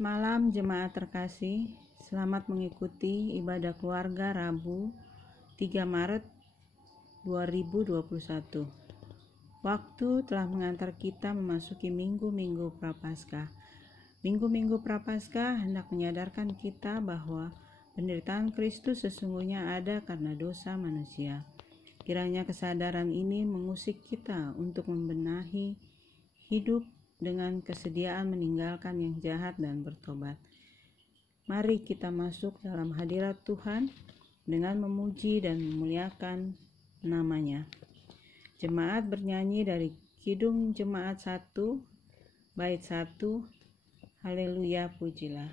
malam jemaat terkasih, selamat mengikuti ibadah keluarga Rabu 3 Maret 2021. Waktu telah mengantar kita memasuki minggu-minggu Prapaskah. Minggu-minggu Prapaskah hendak menyadarkan kita bahwa penderitaan Kristus sesungguhnya ada karena dosa manusia. Kiranya kesadaran ini mengusik kita untuk membenahi hidup dengan kesediaan meninggalkan yang jahat dan bertobat. Mari kita masuk dalam hadirat Tuhan dengan memuji dan memuliakan namanya. Jemaat bernyanyi dari Kidung Jemaat 1, bait 1, Haleluya pujilah.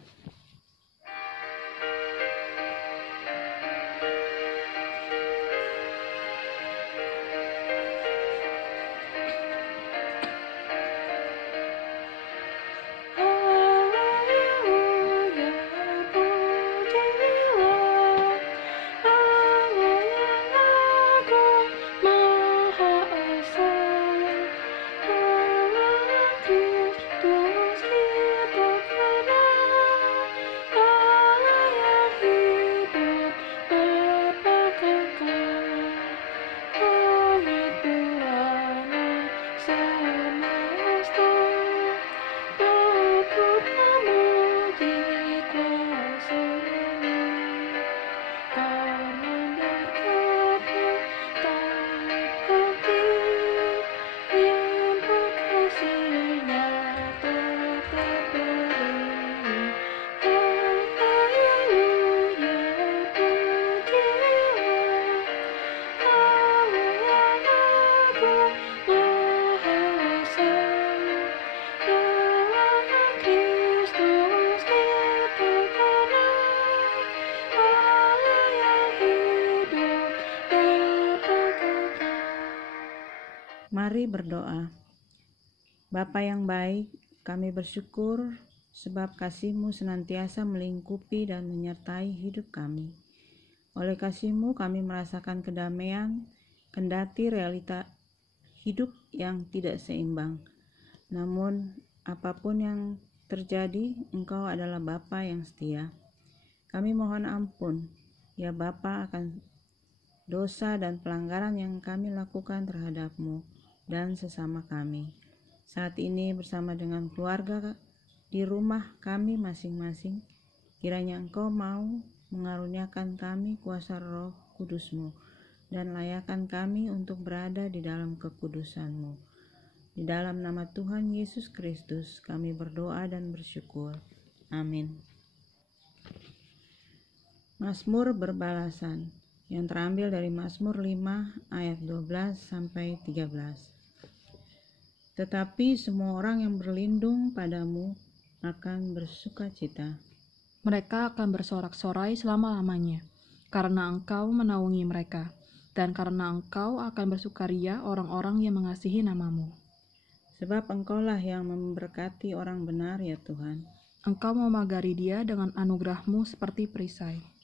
Mari berdoa. Bapa yang baik, kami bersyukur sebab kasih-Mu senantiasa melingkupi dan menyertai hidup kami. Oleh kasih-Mu kami merasakan kedamaian, kendati realita hidup yang tidak seimbang. Namun apapun yang terjadi, Engkau adalah Bapa yang setia. Kami mohon ampun, ya Bapa, akan dosa dan pelanggaran yang kami lakukan terhadap-Mu dan sesama kami. Saat ini bersama dengan keluarga di rumah kami masing-masing, kiranya Engkau mau mengaruniakan kami kuasa Roh Kudus-Mu dan layakkan kami untuk berada di dalam kekudusan-Mu. Di dalam nama Tuhan Yesus Kristus kami berdoa dan bersyukur. Amin. Mazmur berbalasan yang terambil dari Mazmur 5 ayat 12 sampai 13. Tetapi semua orang yang berlindung padamu akan bersukacita. Mereka akan bersorak-sorai selama-lamanya, karena Engkau menaungi mereka, dan karena Engkau akan bersukaria orang-orang yang mengasihi nama-Mu. Sebab Engkaulah yang memberkati orang benar, ya Tuhan. Engkau memagari dia dengan anugerah-Mu seperti perisai.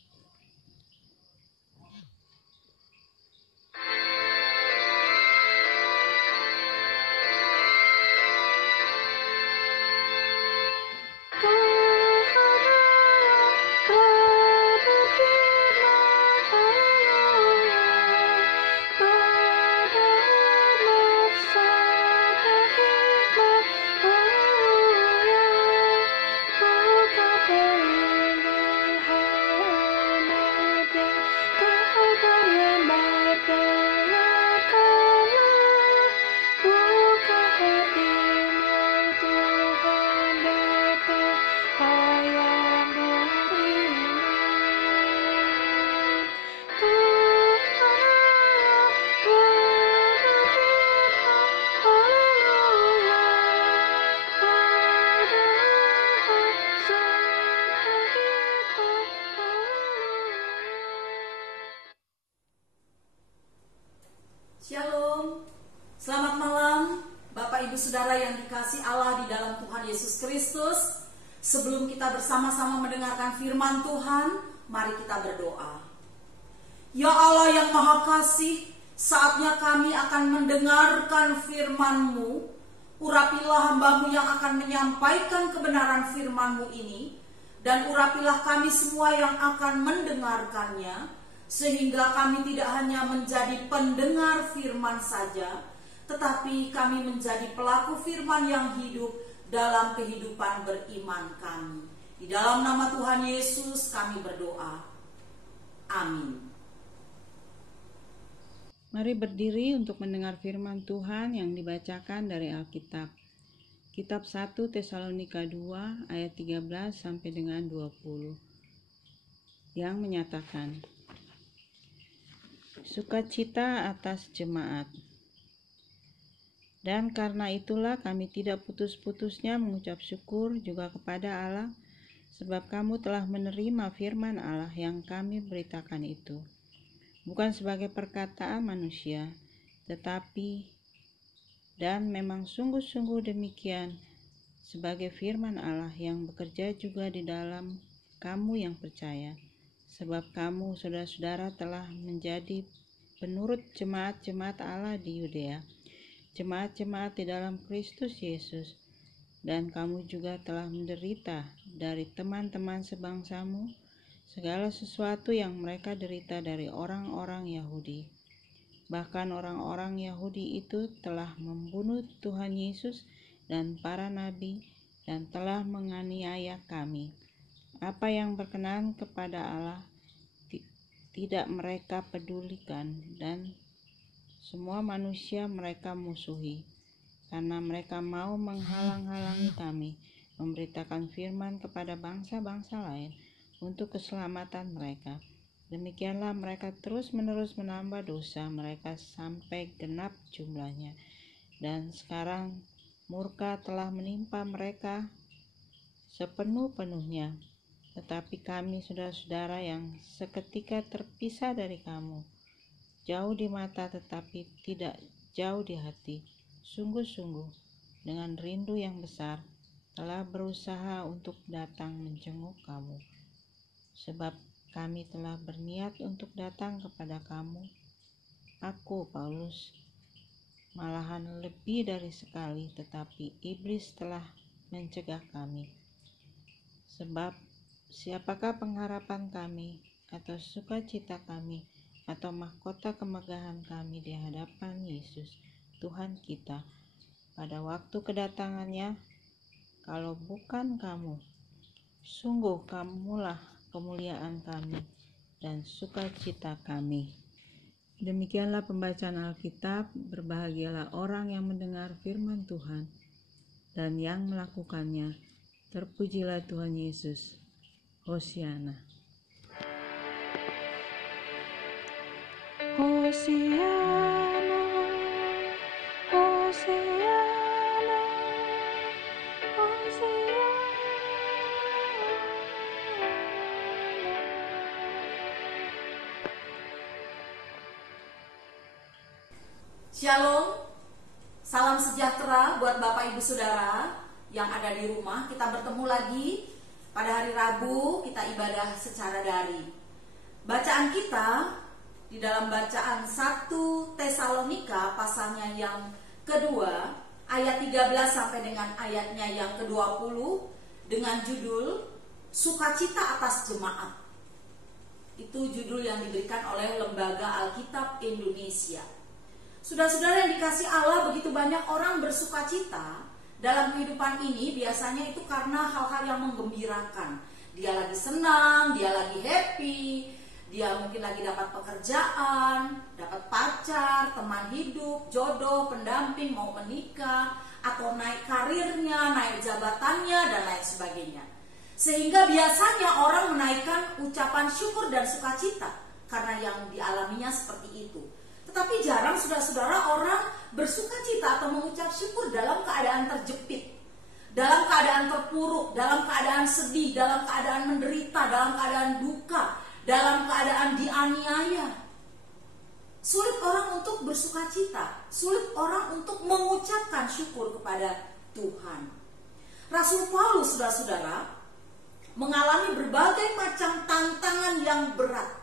Shalom, selamat malam Bapak Ibu Saudara yang dikasihi Allah di dalam Tuhan Yesus Kristus. Sebelum kita bersama-sama mendengarkan firman Tuhan, mari kita berdoa. Ya Allah yang Maha Kasih, saatnya kami akan mendengarkan firman-Mu Urapilah hamba-Mu yang akan menyampaikan kebenaran firman-Mu ini, dan urapilah kami semua yang akan mendengarkannya, sehingga kami tidak hanya menjadi pendengar firman saja, tetapi kami menjadi pelaku firman yang hidup dalam kehidupan beriman kami. Di dalam nama Tuhan Yesus kami berdoa. Amin. Mari berdiri untuk mendengar firman Tuhan yang dibacakan dari Alkitab. Kitab 1 Tesalonika 2 ayat 13 sampai dengan 20. Yang menyatakan, sukacita atas jemaat. Dan karena itulah kami tidak putus-putusnya mengucap syukur juga kepada Allah, sebab kamu telah menerima firman Allah yang kami beritakan itu. Bukan sebagai perkataan manusia, tetapi dan memang sungguh-sungguh demikian sebagai firman Allah yang bekerja juga di dalam kamu yang percaya. Sebab kamu saudara-saudara telah menjadi penurut jemaat-jemaat Allah di Yudea, jemaat-jemaat di dalam Kristus Yesus, dan kamu juga telah menderita dari teman-teman sebangsamu segala sesuatu yang mereka derita dari orang-orang Yahudi. Bahkan orang-orang Yahudi itu telah membunuh Tuhan Yesus dan para nabi dan telah menganiaya kami. Apa yang berkenan kepada Allah tidak mereka pedulikan, dan semua manusia mereka musuhi, karena mereka mau menghalang-halangi kami memberitakan firman kepada bangsa-bangsa lain untuk keselamatan mereka. Demikianlah mereka terus-menerus menambah dosa mereka sampai genap jumlahnya. Dan sekarang murka telah menimpa mereka sepenuh-penuhnya. Tetapi kami saudara-saudara yang seketika terpisah dari kamu, jauh di mata tetapi tidak jauh di hati, sungguh-sungguh dengan rindu yang besar telah berusaha untuk datang menjenguk kamu. Sebab kami telah berniat untuk datang kepada kamu, aku Paulus, malahan lebih dari sekali, tetapi iblis telah mencegah kami. Sebab siapakah pengharapan kami, atau sukacita kami, atau mahkota kemegahan kami di hadapan Yesus Tuhan kita pada waktu kedatangannya, kalau bukan kamu? Sungguh kamulah kemuliaan kami dan sukacita kami. Demikianlah pembacaan Alkitab. Berbahagialah orang yang mendengar firman Tuhan dan yang melakukannya. Terpujilah Tuhan Yesus. Hosiana. Hosiana, Hosiana, Hosiana. Shalom, salam sejahtera buat Bapak Ibu Saudara yang ada di rumah. Kita bertemu lagi pada hari Rabu, kita ibadah secara daring. Bacaan kita di dalam bacaan 1 Tesalonika pasalnya yang kedua, ayat 13 sampai dengan ayatnya yang ke-20 dengan judul Sukacita atas Jemaat. Itu judul yang diberikan oleh Lembaga Alkitab Indonesia. Saudara-saudara yang dikasih Allah, begitu banyak orang bersukacita dalam kehidupan ini, biasanya itu karena hal-hal yang menggembirakan. Dia lagi senang, dia lagi happy, dia mungkin lagi dapat pekerjaan, dapat pacar, teman hidup, jodoh, pendamping, mau menikah, atau naik karirnya, naik jabatannya, dan lain sebagainya. Sehingga biasanya orang menaikkan ucapan syukur dan sukacita karena yang dialaminya seperti itu. Tetapi jarang saudara-saudara orang bersukacita atau mengucap syukur dalam keadaan terjepit, dalam keadaan terpuruk, dalam keadaan sedih, dalam keadaan menderita, dalam keadaan duka, dalam keadaan dianiaya. Sulit orang untuk bersukacita, sulit orang untuk mengucapkan syukur kepada Tuhan. Rasul Paulus, saudara-saudara, mengalami berbagai macam tantangan yang berat,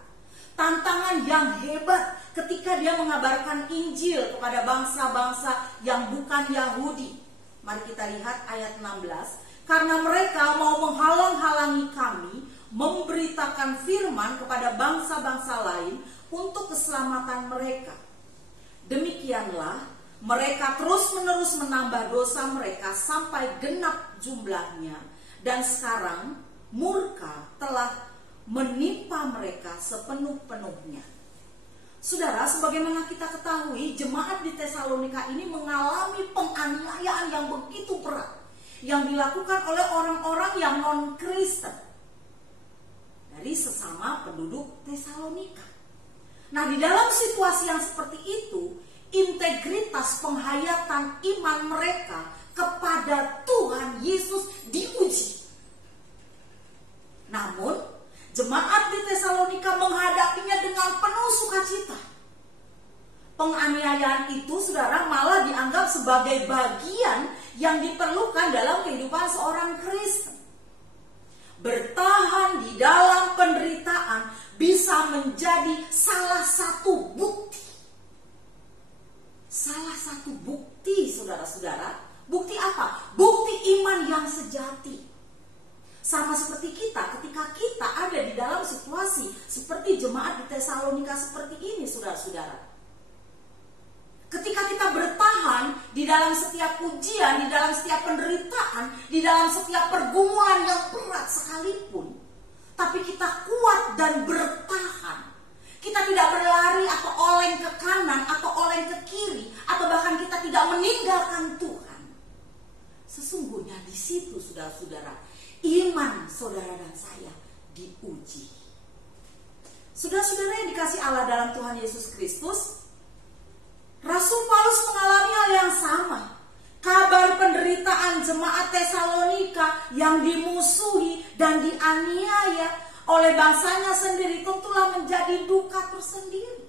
tantangan yang hebat ketika dia mengabarkan Injil kepada bangsa-bangsa yang bukan Yahudi. Mari kita lihat ayat 16. Karena mereka mau menghalang-halangi kami memberitakan firman kepada bangsa-bangsa lain untuk keselamatan mereka. Demikianlah mereka terus-menerus menambah dosa mereka sampai genap jumlahnya, dan sekarang murka telah menimpa mereka sepenuh-penuhnya. Saudara, sebagaimana kita ketahui, jemaat di Tesalonika ini mengalami penganiayaan yang begitu berat yang dilakukan oleh orang-orang yang non-Kristen dari sesama penduduk Tesalonika. Nah, di dalam situasi yang seperti itu, integritas penghayatan iman mereka kepada Tuhan Yesus diuji. Namun, jemaat di Tesalonika menghadapinya dengan penuh sukacita. Penganiayaan itu, saudara, malah dianggap sebagai bagian yang diperlukan dalam kehidupan seorang Kristen. Bertahan di dalam penderitaan bisa menjadi salah satu bukti. Salah satu bukti, saudara-saudara. Bukti apa? Bukti iman yang sejati. Sama seperti kita, ketika kita ada di dalam situasi seperti jemaat di Tesalonika seperti ini, saudara-saudara. Ketika kita bertahan di dalam setiap ujian, di dalam setiap penderitaan, di dalam setiap pergumulan yang berat sekalipun, tapi kita kuat dan bertahan. Kita tidak berlari atau oleng ke kanan atau oleng ke kiri, atau bahkan kita tidak meninggalkan Tuhan. Sesungguhnya di situ, saudara-saudara, iman saudara dan saya diuji. Saudara-saudara yang dikasih Allah dalam Tuhan Yesus Kristus, Rasul Paulus mengalami hal yang sama. Kabar penderitaan jemaat Tesalonika yang dimusuhi dan dianiaya oleh bangsanya sendiri tentulah menjadi duka tersendiri,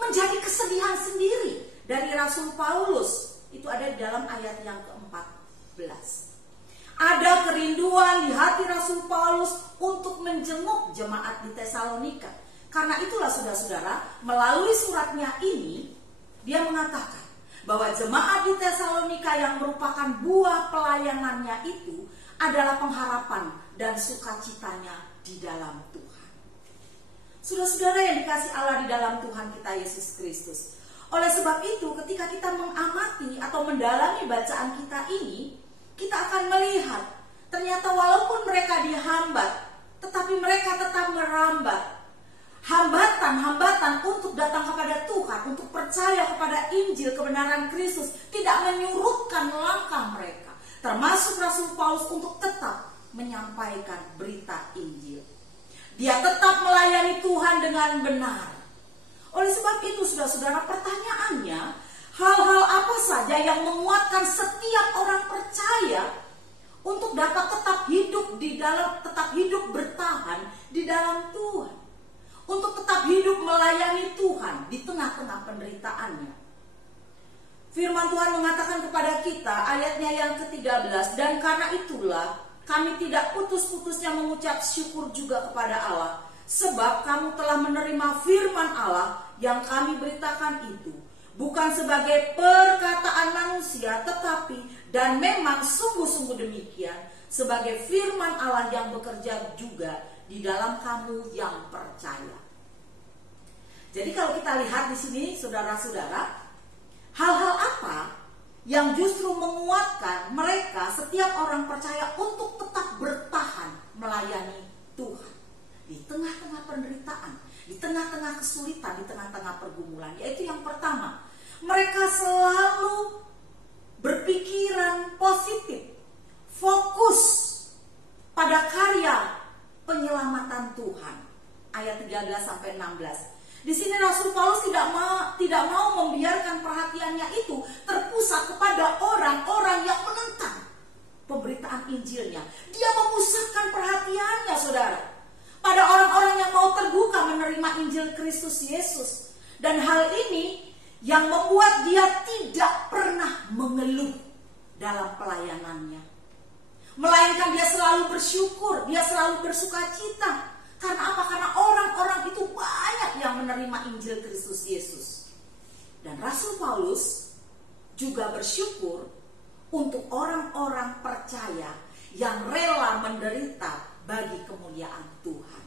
menjadi kesedihan sendiri dari Rasul Paulus. Itu ada di dalam ayat yang ke-14. Ada kerinduan di hati Rasul Paulus untuk menjenguk jemaat di Tesalonika. Karena itulah, saudara-saudara, melalui suratnya ini dia mengatakan bahwa jemaat di Tesalonika yang merupakan buah pelayanannya itu adalah pengharapan dan sukacitanya di dalam Tuhan. Saudara-saudara yang dikasih Allah di dalam Tuhan kita Yesus Kristus. Oleh sebab itu, ketika kita mengamati atau mendalami bacaan kita ini, kita akan melihat ternyata walaupun mereka dihambat, tetapi mereka tetap merambat. Hambatan-hambatan untuk datang kepada Tuhan, untuk percaya kepada Injil kebenaran Kristus tidak menyurutkan langkah mereka, termasuk Rasul Paulus untuk tetap menyampaikan berita Injil. Dia tetap melayani Tuhan dengan benar. Oleh sebab itu, saudara-saudara, pertanyaannya, hal-hal apa saja yang menguatkan setiap orang percaya untuk dapat tetap hidup bertahan di dalam Tuhan, untuk tetap hidup melayani Tuhan di tengah-tengah penderitaannya. Firman Tuhan mengatakan kepada kita, ayatnya yang ke-13, dan karena itulah kami tidak putus-putusnya mengucap syukur juga kepada Allah, sebab kamu telah menerima firman Allah yang kami beritakan itu, bukan sebagai perkataan manusia, tetapi dan memang sungguh-sungguh demikian, sebagai firman Allah yang bekerja juga di dalam kamu yang percaya. Jadi kalau kita lihat di sini, saudara-saudara, hal-hal apa yang justru menguatkan mereka, setiap orang percaya, untuk tetap bertahan melayani Tuhan di tengah-tengah penderitaan, di tengah-tengah kesulitan, di tengah-tengah pergumulan. Yaitu yang pertama, mereka selalu berpikiran positif, fokus pada karya penyelamatan Tuhan. Ayat 13-16. Di sini Rasul Paulus tidak mau membiarkan perhatiannya itu terpusat kepada orang-orang yang menentang pemberitaan Injilnya. Dia memusatkan perhatiannya, saudara, pada orang-orang yang mau terbuka menerima Injil Kristus Yesus. Dan hal ini yang membuat dia tidak pernah mengeluh dalam pelayanannya, melainkan dia selalu bersyukur, dia selalu bersukacita. Karena apa? Karena orang-orang itu banyak yang menerima Injil Kristus Yesus. Dan Rasul Paulus juga bersyukur untuk orang-orang percaya yang rela menderita bagi kemuliaan Tuhan.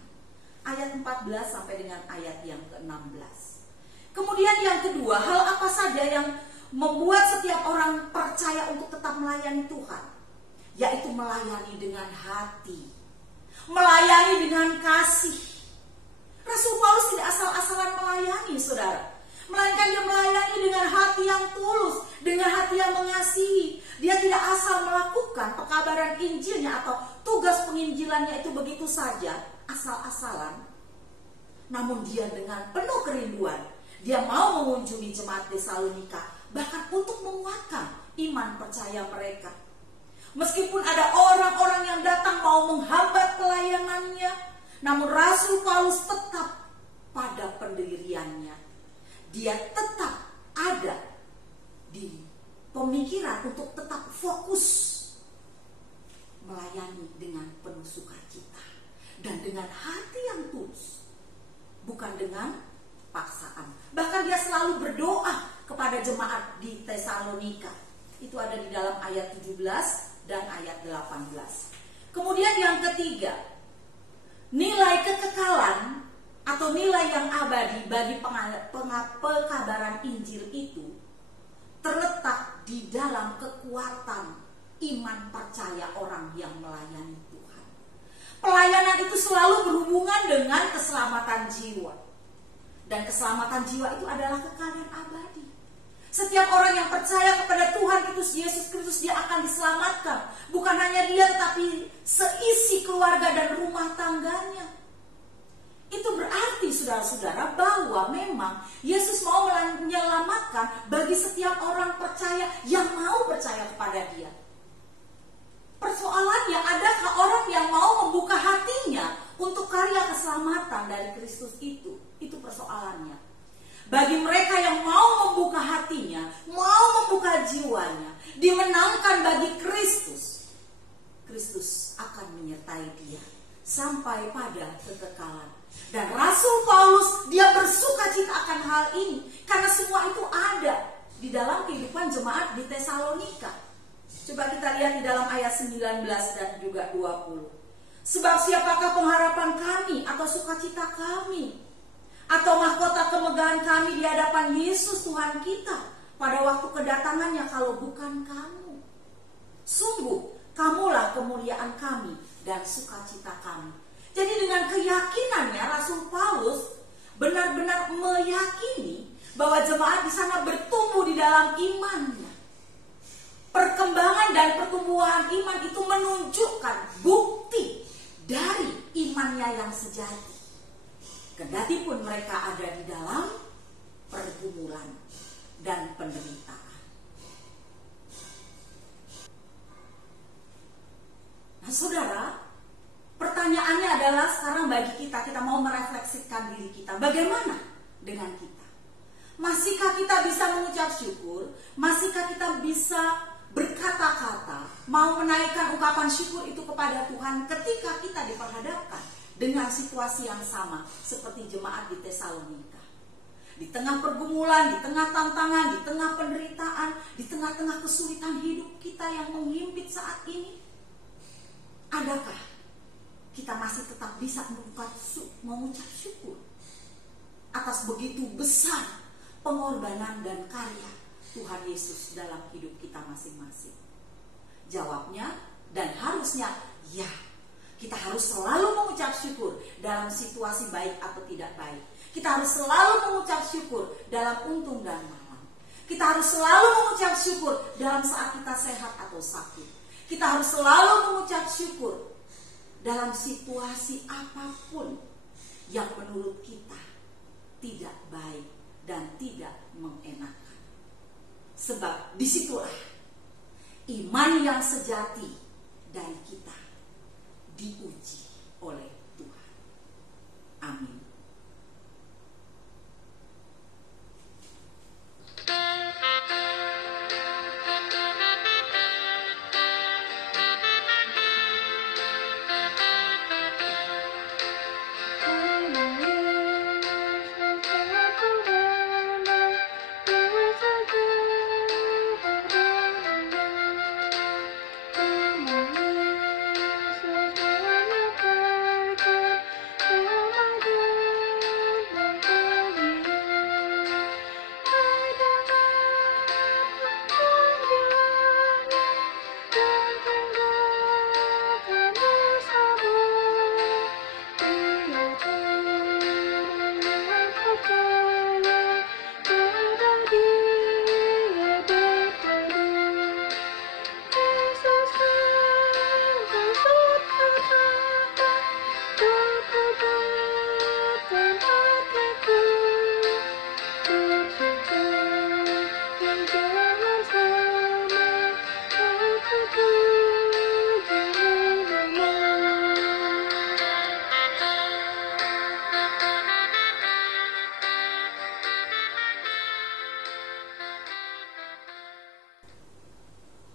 Ayat 14 sampai dengan ayat yang ke-16. Kemudian yang kedua, hal apa saja yang membuat setiap orang percaya untuk tetap melayani Tuhan? Yaitu melayani dengan hati, melayani dengan kasih. Rasul Paulus tidak asal-asalan melayani, saudara, melainkan dia melayani dengan hati yang tulus, dengan hati yang mengasihi. Dia tidak asal melakukan pekabaran Injilnya atau tugas penginjilannya itu begitu saja, asal-asalan. Namun dia dengan penuh kerinduan, dia mau mengunjungi jemaat Tesalonika, bahkan untuk menguatkan iman percaya mereka. Meskipun ada orang-orang yang datang mau menghambat pelayanannya, namun Rasul Paulus tetap pada pendiriannya. Dia tetap ada di pemikiran untuk tetap fokus melayani dengan penuh sukacita dan dengan hati yang tulus, bukan dengan paksaan. Bahkan dia selalu berdoa kepada jemaat di Tesalonika. Itu ada di dalam ayat 17 dan ayat 18. Kemudian yang ketiga, nilai kekekalan atau nilai yang abadi bagi pekabaran Injil itu terletak di dalam kekuatan iman percaya orang yang melayani Tuhan. Pelayanan itu selalu berhubungan dengan keselamatan jiwa. Dan keselamatan jiwa itu adalah kekal dan abadi. Setiap orang yang percaya kepada Tuhan Yesus Kristus, dia akan diselamatkan. Bukan hanya dia, tetapi seisi keluarga dan rumah tangganya. Itu berarti, saudara-saudara, bahwa memang Yesus mau menyelamatkan bagi setiap orang percaya yang mau percaya kepada dia. Persoalannya, adakah orang yang mau membuka hatinya untuk karya keselamatan dari Kristus itu? Itu persoalannya. Bagi mereka yang mau membuka hatinya, mau membuka jiwanya, dimenangkan bagi Kristus, Kristus akan menyertai dia sampai pada kekekalan. Dan Rasul Paulus, dia bersukacita akan hal ini karena semua itu ada di dalam kehidupan jemaat di Tesalonika. Coba kita lihat di dalam ayat 19 dan juga 20. Sebab siapakah pengharapan kami atau sukacita kami atau mahkota kemegahan kami di hadapan Yesus Tuhan kita pada waktu kedatangannya kalau bukan kamu? Sungguh kamulah kemuliaan kami dan sukacita kami. Jadi dengan keyakinannya Rasul Paulus benar-benar meyakini bahwa jemaat di sana bertumbuh di dalam imannya. Perkembangan dan pertumbuhan iman itu menunjukkan bukti dari imannya yang sejati. Kendati pun mereka ada di dalam pergumulan dan penderitaan. Nah, saudara, pertanyaannya adalah sekarang bagi kita mau merefleksikan diri kita. Bagaimana dengan kita? Masihkah kita bisa mengucap syukur? Masihkah kita bisa berkata-kata, mau menaikkan ungkapan syukur itu kepada Tuhan ketika kita diperhadapkan dengan situasi yang sama seperti jemaat di Tesalonika? Di tengah pergumulan, di tengah tantangan, di tengah penderitaan, di tengah-tengah kesulitan hidup kita yang menghimpit saat ini, adakah kita masih tetap bisa mengucap syukur atas begitu besar pengorbanan dan karya Tuhan Yesus dalam hidup kita masing-masing? Jawabnya dan harusnya ya. Kita harus selalu mengucap syukur dalam situasi baik atau tidak baik. Kita harus selalu mengucap syukur dalam untung dan malang. Kita harus selalu mengucap syukur dalam saat kita sehat atau sakit. Kita harus selalu mengucap syukur dalam situasi apapun yang menurut kita tidak baik dan tidak mengenakan. Sebab disitulah iman yang sejati dari kita diuji oleh Tuhan. Amin. jangan sampai aku puji namamu.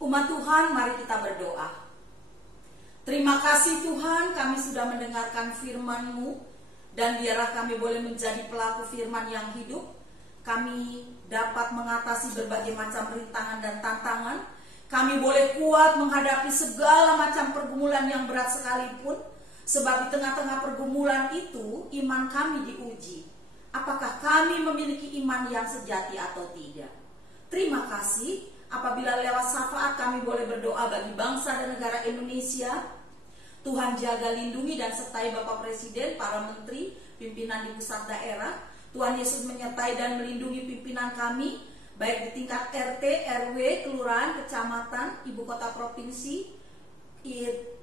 Umat Tuhan, mari kita berdoa. Terima kasih Tuhan, kami sudah mendengarkan firman-Mu, dan biarlah kami boleh menjadi pelaku firman yang hidup. Kami dapat mengatasi berbagai macam rintangan dan tantangan. Kami boleh kuat menghadapi segala macam pergumulan yang berat sekalipun, sebab di tengah-tengah pergumulan itu iman kami diuji. Apakah kami memiliki iman yang sejati atau tidak? Terima kasih apabila lewat syafaat kami boleh berdoa bagi bangsa dan negara Indonesia. Tuhan jaga, lindungi, dan sertai Bapak Presiden, para menteri, pimpinan di pusat daerah. Tuhan Yesus menyertai dan melindungi pimpinan kami, baik di tingkat RT, RW, kelurahan, kecamatan, ibu kota provinsi,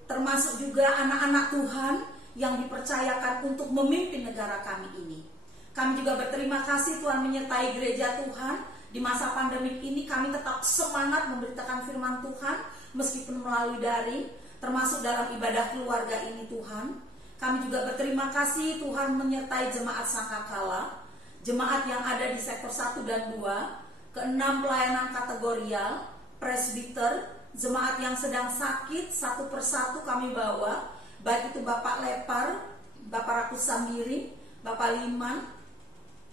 termasuk juga anak-anak Tuhan yang dipercayakan untuk memimpin negara kami ini. Kami juga berterima kasih Tuhan menyertai gereja Tuhan. Di masa pandemik ini kami tetap semangat memberitakan firman Tuhan meskipun melalui daring, termasuk dalam ibadah keluarga ini Tuhan. Kami juga berterima kasih Tuhan menyertai jemaat Sangkakala, jemaat yang ada di sektor 1 dan 2, ke-6 pelayanan kategorial, presbiter, jemaat yang sedang sakit, satu persatu kami bawa, baik itu Bapak Lepar, Bapak Rakus Sambiring, Bapak Liman,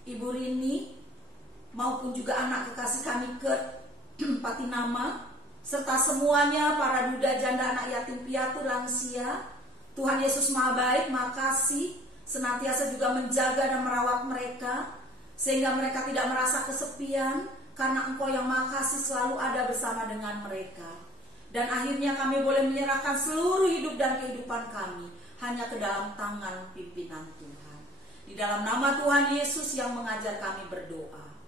Ibu Rini, maupun juga anak kekasih kami ke Patinama, serta semuanya para duda, janda, anak yatim piatu, lansia. Tuhan Yesus Maha Baik, makasih senantiasa juga menjaga dan merawat mereka, sehingga mereka tidak merasa kesepian, karena Engkau yang Maha Kasih selalu ada bersama dengan mereka. Dan akhirnya kami boleh menyerahkan seluruh hidup dan kehidupan kami hanya ke dalam tangan pimpinan Tuhan. Di dalam nama Tuhan Yesus yang mengajar kami berdoa.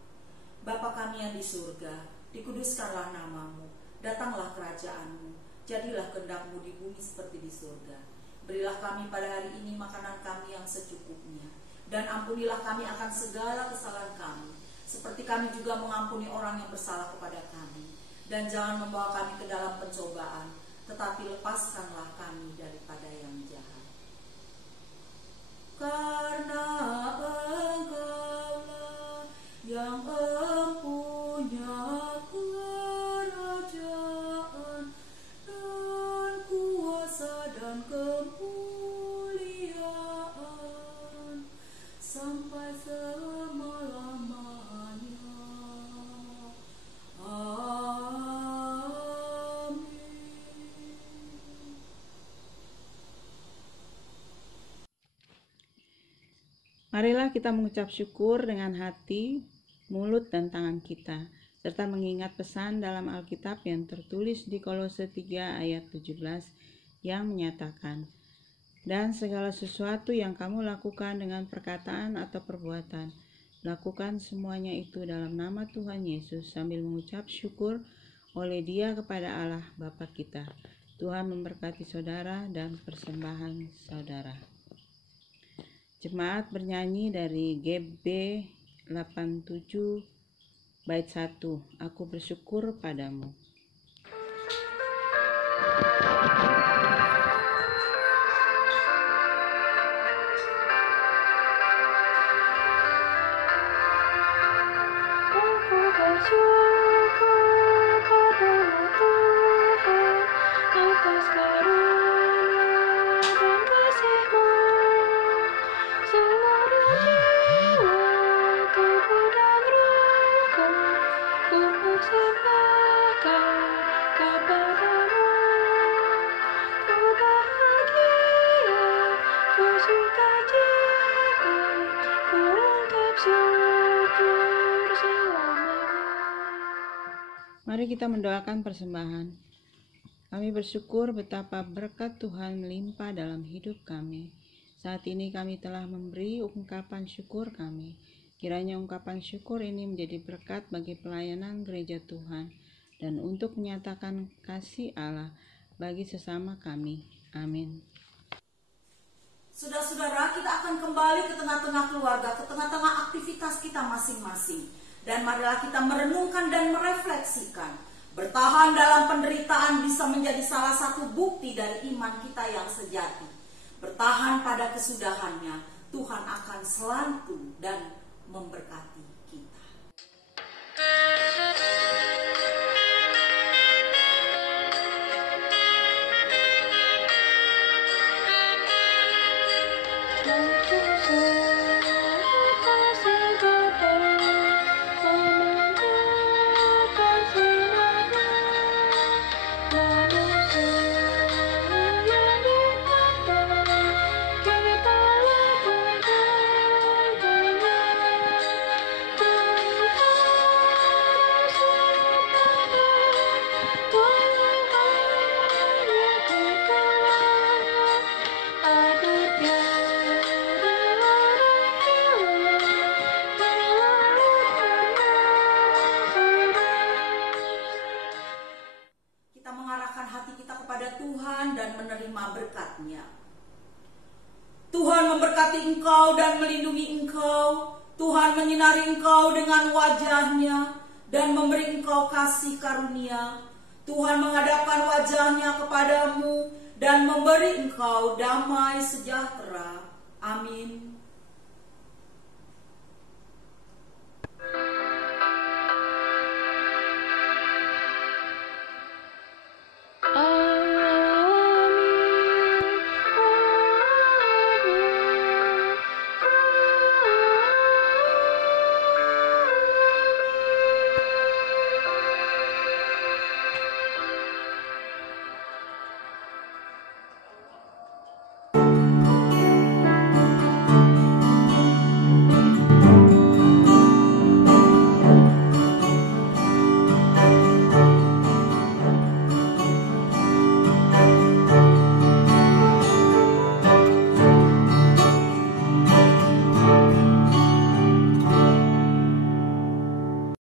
Bapa kami yang di surga, dikuduskanlah namamu, datanglah kerajaan-Mu, jadilah kehendak-Mu di bumi seperti di surga. Berilah kami pada hari ini makanan kami yang secukupnya, dan ampunilah kami akan segala kesalahan kami, seperti kami juga mengampuni orang yang bersalah kepada kami. Dan jangan membawa kami ke dalam pencobaan, tetapi lepaskanlah kami daripada yang jahat. Karena Engkaulah yang mempunyai kerajaan dan kuasa dan kemuliaan sampai selama-lamanya. Amin. Marilah kita mengucap syukur dengan hati, mulut, dan tangan kita, serta mengingat pesan dalam Alkitab yang tertulis di Kolose 3 ayat 17 yang menyatakan, "Dan segala sesuatu yang kamu lakukan dengan perkataan atau perbuatan, lakukan semuanya itu dalam nama Tuhan Yesus sambil mengucap syukur oleh Dia kepada Allah Bapa kita." Tuhan memberkati saudara dan persembahan saudara. Jemaat bernyanyi dari GB 87 bait 1, Aku bersyukur padamu. Aku bersyukur padamu Tuhan atas karunia dan kasih-Mu. Seluruh jiwa, tubuh dan rohku, ku persembahkan kepadamu. Ku bahagia, ku sukacita, ku ungkap syukur selamanya. Mari kita mendoakan persembahan. Kami bersyukur betapa berkat Tuhan melimpah dalam hidup kami. Saat ini kami telah memberi ungkapan syukur kami. Kiranya ungkapan syukur ini menjadi berkat bagi pelayanan gereja Tuhan dan untuk menyatakan kasih Allah bagi sesama kami. Amin. Saudara-saudara, kita akan kembali ke tengah-tengah keluarga, ke tengah-tengah aktivitas kita masing-masing. Dan marilah kita merenungkan dan merefleksikan. Bertahan dalam penderitaan bisa menjadi salah satu bukti dari iman kita yang sejati. Bertahan pada kesudahannya, Tuhan akan selalu dan memberkati kita. Kita mengarahkan hati kita kepada Tuhan dan menerima berkat-Nya. Tuhan memberkati engkau dan melindungi engkau. Tuhan menyinari engkau dengan wajah-Nya dan memberi engkau kasih karunia. Tuhan menghadapkan wajah-Nya kepadamu dan memberi engkau damai sejahtera. Amin.